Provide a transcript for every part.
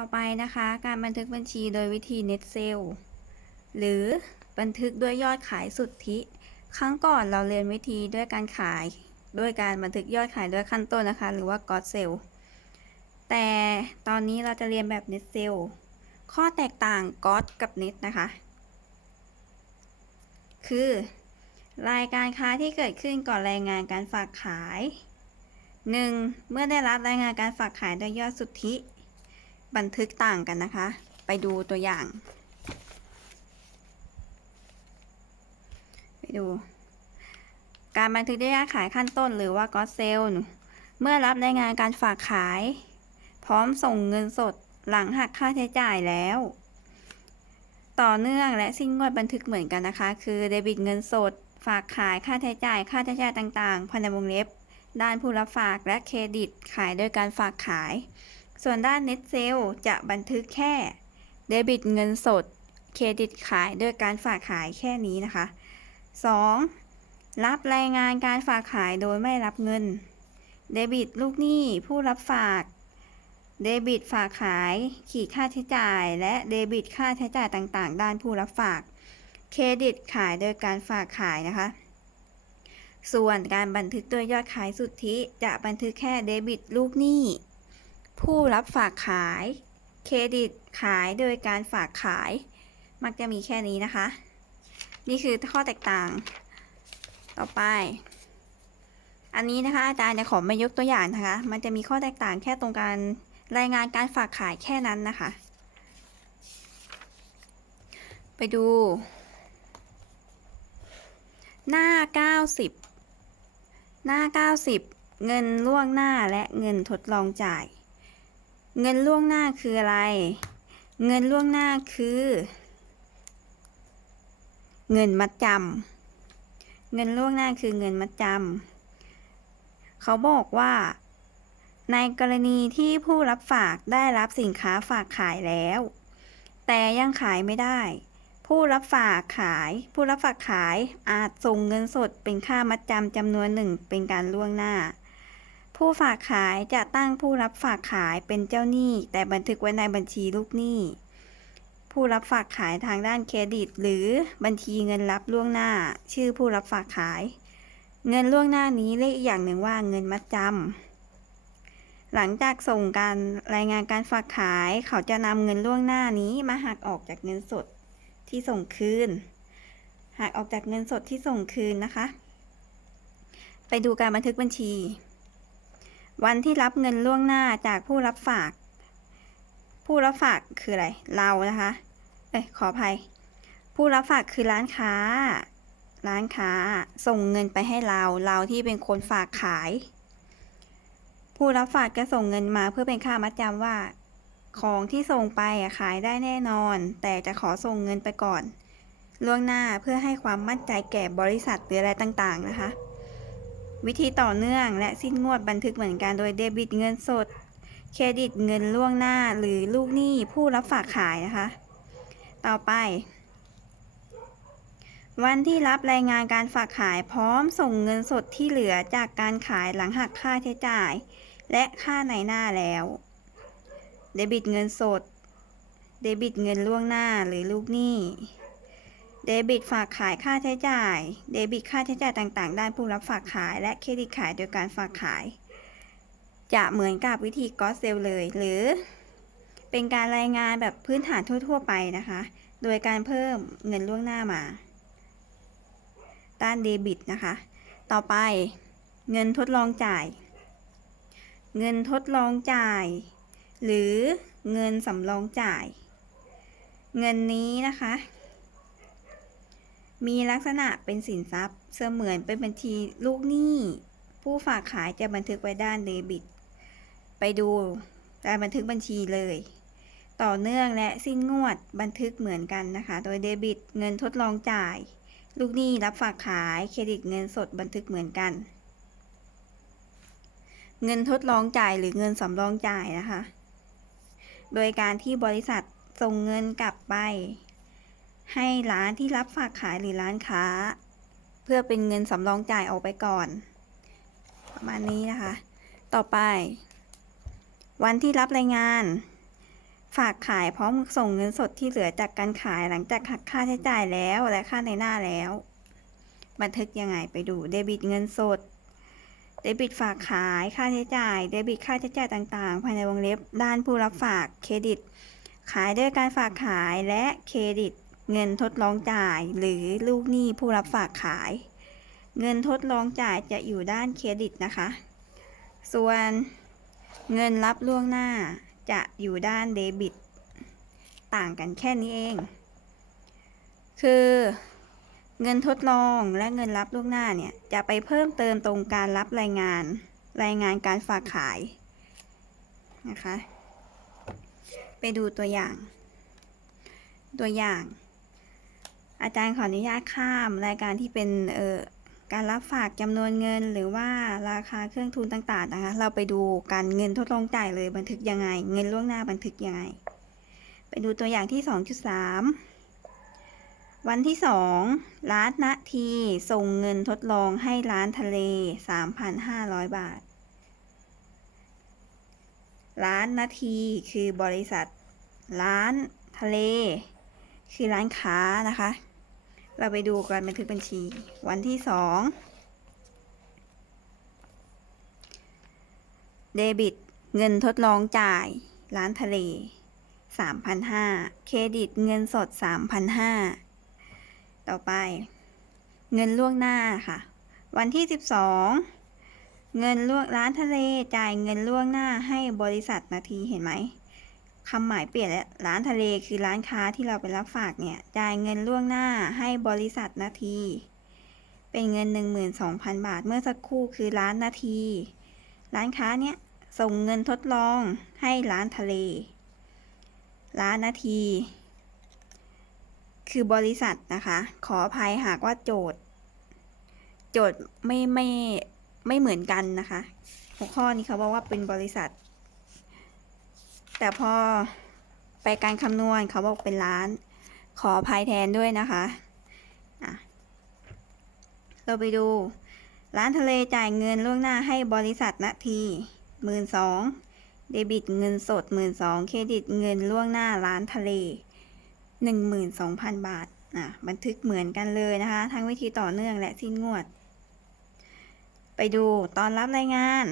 ต่อไปนะคะ การบันทึกบัญชีโดยวิธี Net Sale หรือบันทึกด้วยยอดขายสุทธิ ครั้งก่อนเราเรียนวิธีด้วยการขาย ด้วยการบันทึกยอดขายด้วยขั้นต้นนะคะ หรือว่า God Sale แต่ตอนนี้เราจะเรียนแบบ Net Sale ข้อแตกต่าง God กับ Net นะคะ คือ รายการค้าที่เกิดขึ้นก่อนรายงานการฝากขาย 1. เมื่อได้รับรายงานการฝากขายด้วยยอดสุทธิ บันทึกต่างกันนะคะ ไปดูตัวอย่าง ไปดู การบันทึกด้วยยอดขายขั้นต้นหรือว่า God Sale เมื่อรับรายงานการฝากขาย พร้อมส่งเงินสดหลังหักค่าใช้จ่ายแล้ว ต่อเนื่องและสิ้นงวดบันทึกเหมือนกันนะคะ คือเดบิตเงินสด ฝากขายค่าใช้จ่าย ค่าใช้จ่ายต่างๆภายในวงเล็บ ด้านผู้รับฝากและเครดิตขายโดยการฝากขาย ส่วนด้าน Net Sale จะบันทึกแค่เดบิตเงินสด เครดิตขายด้วยการฝากขายแค่นี้นะคะ 2. รับรายงานการฝากขายโดยไม่รับเงิน เดบิตลูกหนี้ผู้รับฝาก เดบิตฝากขาย ขีดค่าใช้จ่าย และเดบิตค่าใช้จ่ายต่างๆ ด้านผู้รับฝาก เครดิตขายโดยการฝากขายนะคะ ส่วนการบันทึกด้วยยอดขายสุทธิจะบันทึกแค่เดบิตลูกหนี้ ผู้รับฝากขาย เครดิตขายโดยการฝากขาย มักจะมีแค่นี้นะคะ นี่คือข้อแตกต่าง ต่อไป อันนี้นะคะ อาจารย์จะขอไม่ยกตัวอย่างนะคะ มันจะมีข้อแตกต่างแค่ตรงการรายงานการฝากขายแค่นั้นนะคะ ไปดู หน้า 90 หน้า 90 เงินล่วงหน้าและเงินทดลองจ่าย เงินล่วงหน้าคืออะไร เงินล่วงหน้าคือ เงินมัดจำเงินล่วงหน้าคือเงินมัดจำเขาบอกว่า ในกรณีที่ผู้รับฝากได้รับสินค้าฝากขายแล้ว แต่ยังขายไม่ได้ ผู้รับฝากขาย ผู้รับฝากขายอาจส่งเงินสดเป็นค่ามัดจำจำนวนหนึ่งเป็นการล่วงหน้า ผู้ฝากขายจะตั้งผู้รับฝากขายเป็นเจ้าหนี้ แต่บันทึกไว้ในบัญชีลูกหนี้ ผู้รับฝากขายทางด้านเครดิต หรือบัญชีเงินรับล่วงหน้า ชื่อผู้รับฝากขาย เงินล่วงหน้านี้เรียกอีกอย่างหนึ่งว่าเงินมัดจำหลังจากส่งการรายงานการฝากขาย เขาจะนำเงินล่วงหน้านี้มาหักออกจากเงินสดที่ส่งคืนหักออกจากเงินสดที่ส่งคืนนะคะ ไปดูการบันทึกบัญชี วันที่รับเงินล่วงหน้าจากผู้รับฝาก ผู้รับฝากคืออะไร เรานะคะ เอ้ยขออภัย ผู้รับฝากคือร้านค้า ร้านค้าส่งเงินไปให้เรา เราที่เป็นคนฝากขาย ผู้รับฝากจะส่งเงินมาเพื่อเป็นค่ามัดจำว่า ของที่ส่งไปขายได้แน่นอน แต่จะขอส่งเงินไปก่อน ล่วงหน้าเพื่อให้ความมั่นใจแก่บริษัทหรืออะไรต่างๆนะคะ วิธีต่อเนื่องและสิ้นงวดบันทึกเหมือนกันโดยเดบิตเงินสด เครดิตเงินล่วงหน้าหรือลูกหนี้ผู้รับฝากขายนะคะ ต่อไป วันที่รับรายงานการฝากขายพร้อมส่งเงินสดที่เหลือจากการขายหลังหักค่าใช้จ่าย และค่าในหน้าแล้ว เดบิตเงินสด เดบิตเงินล่วงหน้าหรือลูกหนี้ เดบิตฝากขายค่าใช้จ่าย เดบิตค่าใช้จ่ายต่างๆ ด้านผู้รับฝากขาย และเครดิตขายโดยการฝากขาย จะเหมือนกับวิธีก็เซลเลย หรือ เป็นการรายงานแบบพื้นฐานทั่ว ๆ ไปนะคะ โดยการเพิ่มเงินล่วงหน้ามา ด้านเดบิตนะคะ ต่อไปเงินทดลองจ่าย เงินทดลองจ่าย หรือเงินสำรองจ่าย เงินนี้นะคะ มีลักษณะเป็นสินทรัพย์ เสมือนเป็นบัญชีลูกหนี้ผู้ฝากขายจะบันทึกไว้ด้านเดบิต ไปดูการบันทึกบัญชีเลย ต่อเนื่องและสิ้นงวดบันทึกเหมือนกันนะคะ โดยเดบิตเงินทดลองจ่าย ลูกหนี้รับฝากขายเครดิตเงินสดบันทึกเหมือนกัน เงินทดลองจ่ายหรือเงินสำรองจ่ายนะคะ โดยการที่บริษัทส่งเงินกลับไป ให้ร้านที่รับฝากขายหรือร้านค้า เพื่อเป็นเงินสำรองจ่ายออกไปก่อน ประมาณนี้นะคะ ต่อไป วันที่รับรายงาน ฝากขายพร้อมส่งเงินสดที่เหลือจากการขายหลังจากหักค่าใช้จ่ายแล้วและค่าในหน้าแล้ว บันทึกยังไงไปดูเดบิตเงินสดเดบิตฝากขายค่าใช้จ่ายเดบิตค่าใช้จ่ายต่างๆ ภายในวงเล็บด้านผู้รับฝากเครดิต ขายด้วยการฝากขายและเครดิต เงินทดลองจ่าย หรือลูกหนี้ผู้รับฝากขาย เงินทดลองจ่ายจะอยู่ด้านเครดิตนะคะ ส่วนเงินรับล่วงหน้าจะอยู่ด้านเดบิต ต่างกันแค่นี้เอง คือเงินทดลองและเงินรับล่วงหน้าเนี่ย จะไปเพิ่มเติมตรงการรับรายงาน รายงานการฝากขายนะคะ ไปดูตัวอย่าง ตัวอย่าง อาจารย์ขออนุญาตข้ามรายการที่เป็นเอ่อการรับฝากจำนวนเงินหรือว่าราคาเครื่องทุนต่างๆนะคะ เราไปดูการเงินทดลองจ่ายเลยบันทึกยังไง เงินล่วงหน้าบันทึกยังไง ไปดูตัวอย่างที่ 2.3 วันที่ 2 ร้านนาทีส่งเงินทดลองให้ร้านทะเล 3,500 บาท ร้านนาทีคือบริษัท ร้านทะเล คือร้านค้านะคะ เราไปดูการบันทึกบัญชี วันที่2เดบิต เงินทดลองจ่าย ร้านทะเล 3,500 เครดิตเงินสด 3,500 ต่อไป เงินล่วงหน้าค่ะ วันที่ 12 เงินล่วงร้านทะเลจ่ายเงินล่วงหน้าให้บริษัทนาทีเห็นไหม คำหมายเปลี่ยนแล้วร้านทะเลคือร้านค้าที่เราไปรับฝากเนี่ยจ่ายเงินล่วงหน้าให้บริษัทนาที เป็นเงิน 12,000 บาทเมื่อสักครู่คือร้านนาที ร้านค้าเนี่ยส่งเงินทดลองให้ร้านทะเล ร้านนาที คือบริษัทนะคะ ขออภัยหากว่าโจทย์ โจทย์ไม่ไม่ไม่เหมือนกันนะคะ หัวข้อนี้เขาบอกว่าเป็นบริษัท แต่พอไปการคำนวณเขาบอกเป็นล้าน ขออภัยแทนด้วยนะคะะเราไปดู ร้านทะเลจ่ายเงินล่วงหน้าให้บริษัทนาทีหมื่นสองเดบิตเงินสดหมื่นสองเครดิตเงินล่วงหน้าร้านทะเลหนึ่งหมื่นสองพันบาทอะบันทึกเหมือนกันเลยนะคะ ทั้งวิธีต่อเนื่องและสิ้นงวด ไปดูตอนรับรายงาน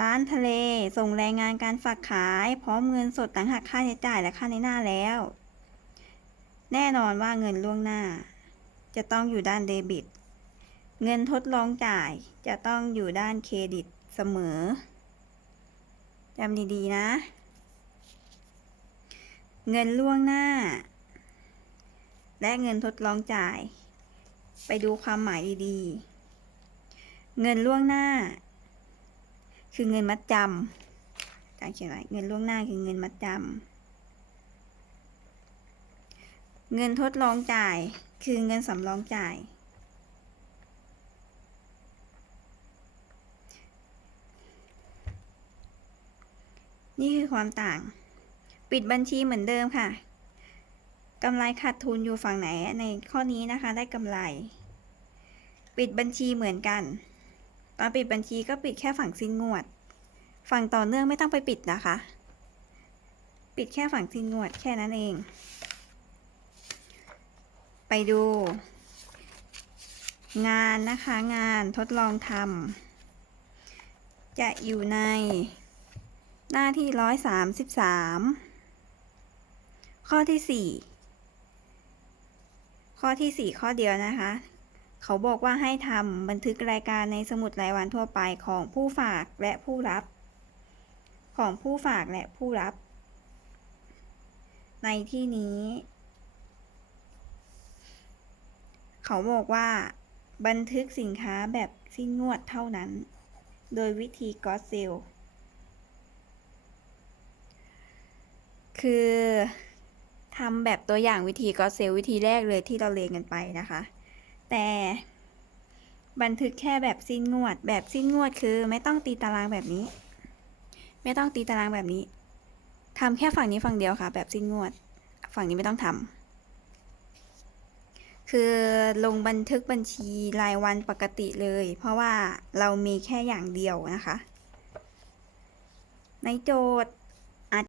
ร้านทะเล ส่งรายงานการฝากขาย พร้อมเงินสดต่างหักค่าใช้จ่ายและค่าในหน้าแล้ว แน่นอนว่าเงินล่วงหน้า จะต้องอยู่ด้านเดบิต เงินทดลองจ่ายจะต้องอยู่ด้านเครดิตเสมอจำดีๆนะ เงินล่วงหน้า และเงินทดลองจ่าย ไปดูความหมายดีๆ เงินล่วงหน้า คือเงินมัดจำจางเขียนไว้เงินล่วงหน้าคือเงินมัดจำเงินทดลองจ่าย คือเงินสำรองจ่าย นี่คือความต่าง ปิดบัญชีเหมือนเดิมค่ะกำไรขาดทุนอยู่ฝั่งไหนในข้อนี้นะคะได้กำไร ปิดบัญชีเหมือนกัน ตอนปิดบัญชีก็ปิดแค่ฝั่งสิ้นงวด ฝั่งต่อเนื่องไม่ต้องไปปิดนะคะ ปิดแค่ฝั่งสิ้นงวดแค่นั้นเอง ไปดู งานนะคะงานทดลองทำจะอยู่ในหน้าที่ร้อยสามสิบสามข้อที่สี่ข้อที่สี่ข้อเดียวนะคะ เขาบอกว่าให้ทำบันทึกรายการในสมุดรายวันทั่วไปของผู้ฝากและผู้รับ ของผู้ฝากและผู้รับ ในที่นี้ เขาบอกว่า บันทึกสินค้าแบบสิ้นงวดเท่านั้น โดยวิธีกอสเซลคือทำแบบตัวอย่างวิธีกอสเซลวิธีแรกเลยที่เราเรียนกันไปนะคะ แต่ บันทึกแค่แบบสิ้นงวด แบบสิ้นงวดคือ ไม่ต้องตีตารางแบบนี้ ไม่ต้องตีตารางแบบนี้ทำแค่ฝั่งนี้ฝั่งเดียวค่ะ แบบสิ้นงวด ฝั่งนี้ไม่ต้องทำคือลงบันทึกบัญชีรายวันปกติเลย เพราะว่าเรามีแค่อย่างเดียวนะคะ ในโจทย์